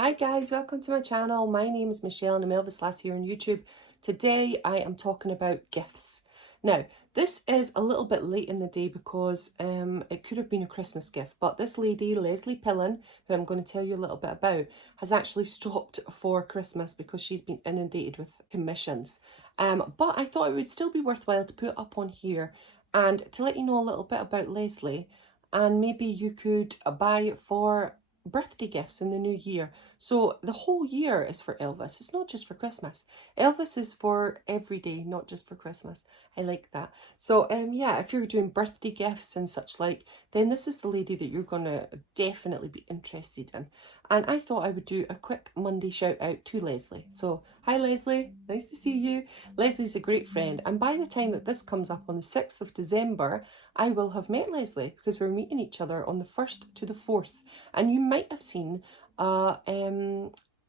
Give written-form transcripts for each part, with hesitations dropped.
Hi guys, welcome to my channel. My name is Michelle and I'm Elvislass here on YouTube. Today I am talking about gifts. Now, this is a little bit late in the day because it could have been a Christmas gift, but this lady, Leslie Pillen, who I'm going to tell you a little bit about, has actually stopped for Christmas because she's been inundated with commissions. But I thought it would still be worthwhile to put up on here and to let you know a little bit about Leslie, and maybe you could buy it for birthday gifts in the new year. So the whole year is for Elvis. It's not just for Christmas. Elvis is for every day, not just for Christmas. I like that. So yeah, if you're doing birthday gifts and such like, then this is the lady that you're gonna definitely be interested in. And I thought I would do a quick Monday shout out to Leslie. So hi Leslie, nice to see you. Leslie's a great friend, and by the time that this comes up on the 6th of December, I will have met Leslie because we're meeting each other on the 1st to the 4th. And you might have seen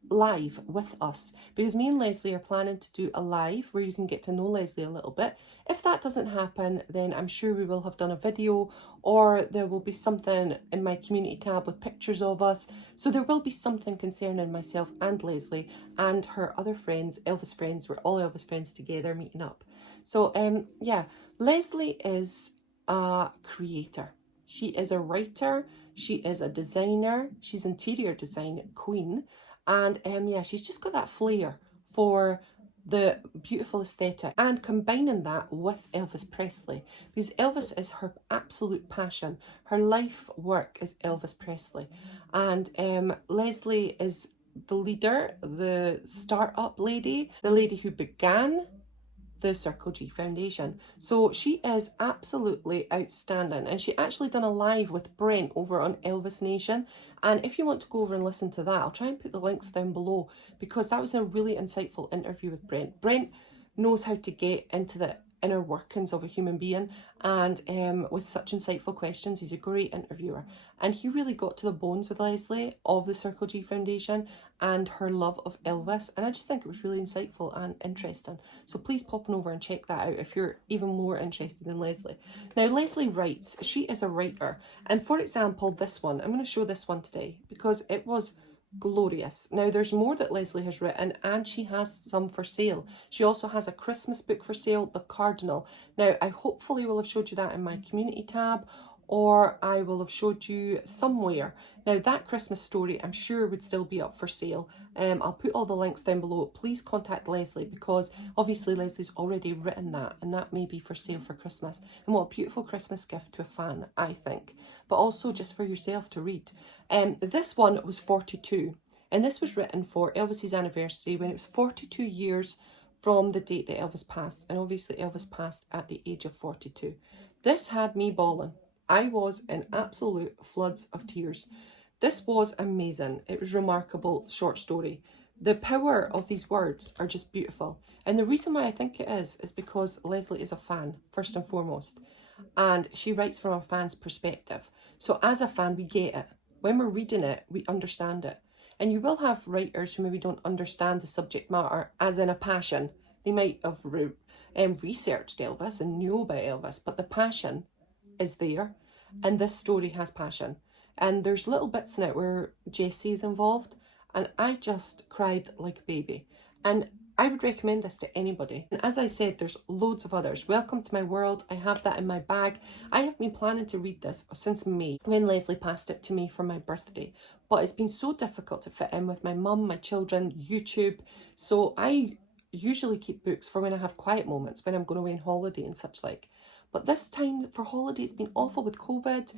live with us, because me and Leslie are planning to do a live where you can get to know Leslie a little bit. If that doesn't happen, then I'm sure we will have done a video, or there will be something in my community tab with pictures of us. So there will be something concerning myself and Leslie and her other friends, Elvis friends. We're all Elvis friends together meeting up. So yeah, Leslie is a creator. She is a writer, she is a designer, she's interior design queen, and yeah, she's just got that flair for the beautiful aesthetic, and combining that with Elvis Presley, because Elvis is her absolute passion. Her life work is Elvis Presley, and Leslie is the leader, the start-up lady, the lady who began the Circle G Foundation. So she is absolutely outstanding, and she actually done a live with Brent over on Elvis Nation, and if you want to go over and listen to that, I'll try and put the links down below, because that was a really insightful interview with Brent. Brent knows how to get into the inner workings of a human being, and with such insightful questions. He's a great interviewer, and he really got to the bones with Leslie of the Circle G Foundation and her love of Elvis, and I just think it was really insightful and interesting. So please pop on over and check that out if you're even more interested in Leslie. Now, Leslie writes. She is a writer, and for example, this one, I'm going to show this one today because it was glorious. Now, there's more that Leslie has written, and she has some for sale. She also has a Christmas book for sale, The Cardinal. Now, I hopefully will have showed you that in my community tab, or I will have showed you somewhere. Now, that Christmas story I'm sure would still be up for sale. I'll put all the links down below. Please contact Leslie, because obviously Leslie's already written that, and that may be for sale for Christmas. And what a beautiful Christmas gift to a fan, I think, but also just for yourself to read. This one was 42, and this was written for Elvis's anniversary, when it was 42 years from the date that Elvis passed, and obviously Elvis passed at the age of 42. This had me bawling. I was in absolute floods of tears. This was amazing. It was remarkable short story. The power of these words are just beautiful. And the reason why I think it is because Leslie is a fan, first and foremost. And she writes from a fan's perspective. So as a fan, we get it. When we're reading it, we understand it. And you will have writers who maybe don't understand the subject matter as in a passion. They might have researched Elvis and knew about Elvis, but the passion is there, and this story has passion. And there's little bits in it where Jessie is involved, and I just cried like a baby. And I would recommend this to anybody. And as I said, there's loads of others. Welcome to My World, I have that in my bag. I have been planning to read this since May, when Leslie passed it to me for my birthday. But it's been so difficult to fit in with my mum, my children, YouTube. So I usually keep books for when I have quiet moments, when I'm going away on holiday and such like. But this time for holiday, it's been awful with COVID.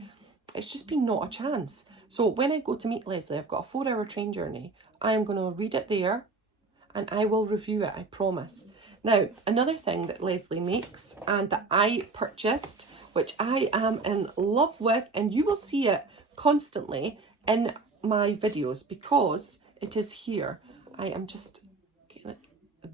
It's just been not a chance. So when I go to meet Leslie, I've got a 4-hour train journey. I am going to read it there, and I will review it, I promise. Now, another thing that Leslie makes and that I purchased, which I am in love with, and you will see it constantly in my videos because it is here. I am just getting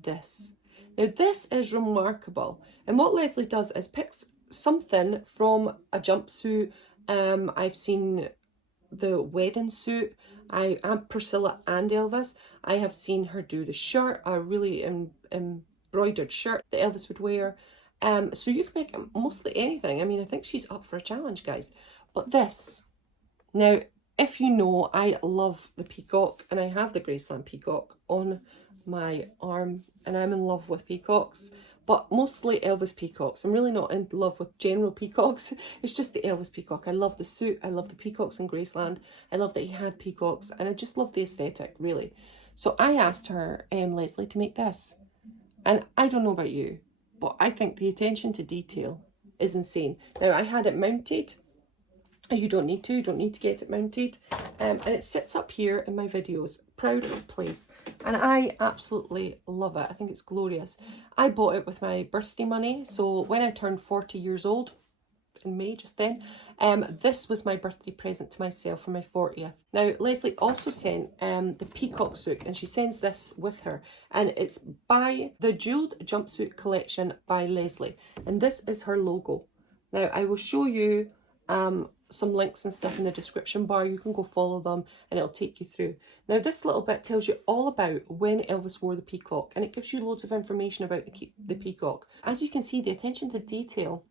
this. Now, this is remarkable. And what Leslie does is picks something from a jumpsuit. I've seen the wedding suit. I am Priscilla and Elvis. I have seen her do the shirt, a really embroidered shirt that Elvis would wear. So you can make mostly anything. I mean, I think she's up for a challenge, guys. But this, now, if you know, I love the peacock, and I have the Graceland peacock on my arm, and I'm in love with peacocks, but mostly Elvis peacocks. I'm really not in love with general peacocks. It's just the Elvis peacock. I love the suit. I love the peacocks in Graceland. I love that he had peacocks, and I just love the aesthetic, really. So I asked her, Leslie, to make this. And I don't know about you, but I think the attention to detail is insane. Now, I had it mounted. You don't need to get it mounted. And it sits up here in my videos, proud of place. And I absolutely love it. I think it's glorious. I bought it with my birthday money. So when I turned 40 years old, in May just then, this was my birthday present to myself for my 40th. Now, Leslie also sent the peacock suit, and she sends this with her, and it's by the Jeweled Jumpsuit Collection by Leslie, and this is her logo. Now, I will show you some links and stuff in the description bar. You can go follow them and it'll take you through. Now, this little bit tells you all about when Elvis wore the peacock, and it gives you loads of information about the peacock. As you can see, the attention to detail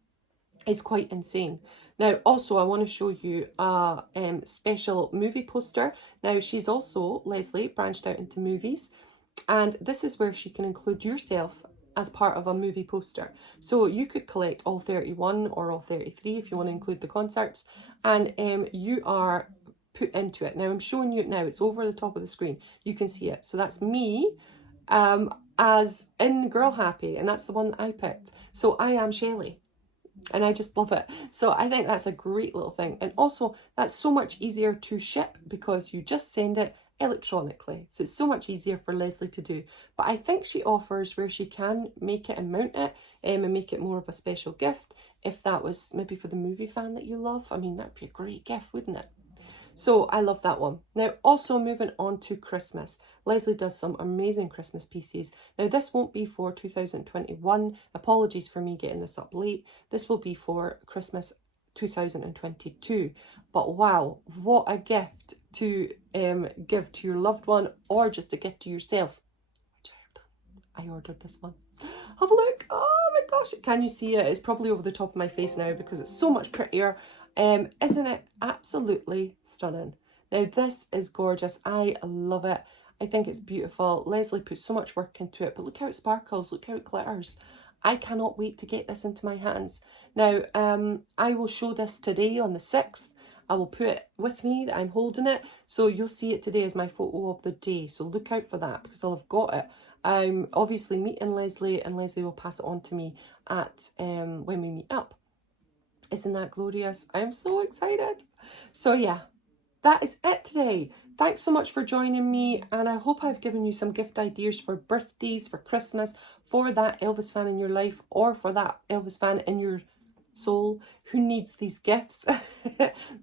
is quite insane. Now, also, I want to show you a special movie poster. Now, she's also, Leslie, branched out into movies, and this is where she can include yourself as part of a movie poster. So you could collect all 31 or all 33 if you want to include the concerts, and you are put into it. Now, I'm showing you it now. It's over the top of the screen. You can see it. So that's me as in Girl Happy, and that's the one that I picked. So I am Shelley. And I just love it. So I think that's a great little thing. And also, that's so much easier to ship because you just send it electronically. So it's so much easier for Leslie to do. But I think she offers where she can make it and mount it and make it more of a special gift. If that was maybe for the movie fan that you love. I mean, that'd be a great gift, wouldn't it? So I love that one. Now, also moving on to Christmas. Leslie does some amazing Christmas pieces. Now, this won't be for 2021. Apologies for me getting this up late. This will be for Christmas 2022. But wow, what a gift to give to your loved one, or just a gift to yourself, which I have done. I ordered this one. Have a look. Oh my gosh, can you see it? It's probably over the top of my face now because it's so much prettier. Isn't it absolutely stunning? Now, this is gorgeous. I love it. I think it's beautiful. Leslie put so much work into it, but look how it sparkles, look how it glitters. I cannot wait to get this into my hands. Now, I will show this today on the 6th. I will put it with me, that I'm holding it. So you'll see it today as my photo of the day. So look out for that because I'll have got it. I'm obviously meeting Leslie, and Leslie will pass it on to me at when we meet up. Isn't that glorious? I'm so excited. So yeah, that is it today. Thanks so much for joining me, and I hope I've given you some gift ideas for birthdays, for Christmas, for that Elvis fan in your life, or for that Elvis fan in your soul who needs these gifts.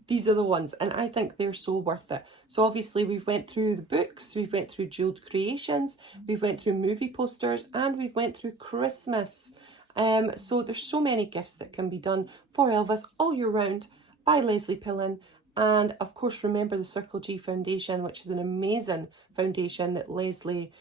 These are the ones, and I think they're so worth it. So obviously we've went through the books, we've went through Jeweled Creations, we've went through movie posters, and we've went through Christmas. So there's so many gifts that can be done for Elvis all year round by Leslie Pillen. And of course, remember the Circle G Foundation, which is an amazing foundation that Leslie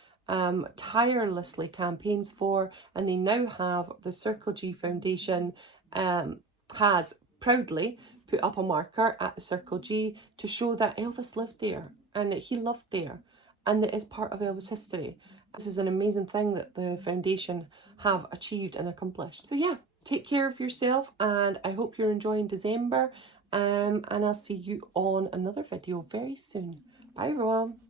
tirelessly campaigns for. And they now have the Circle G Foundation has proudly put up a marker at the Circle G to show that Elvis lived there and that he loved there and that it's part of Elvis history. This is an amazing thing that the foundation have achieved and accomplished. So yeah, take care of yourself, and I hope you're enjoying December, and I'll see you on another video very soon. Bye everyone.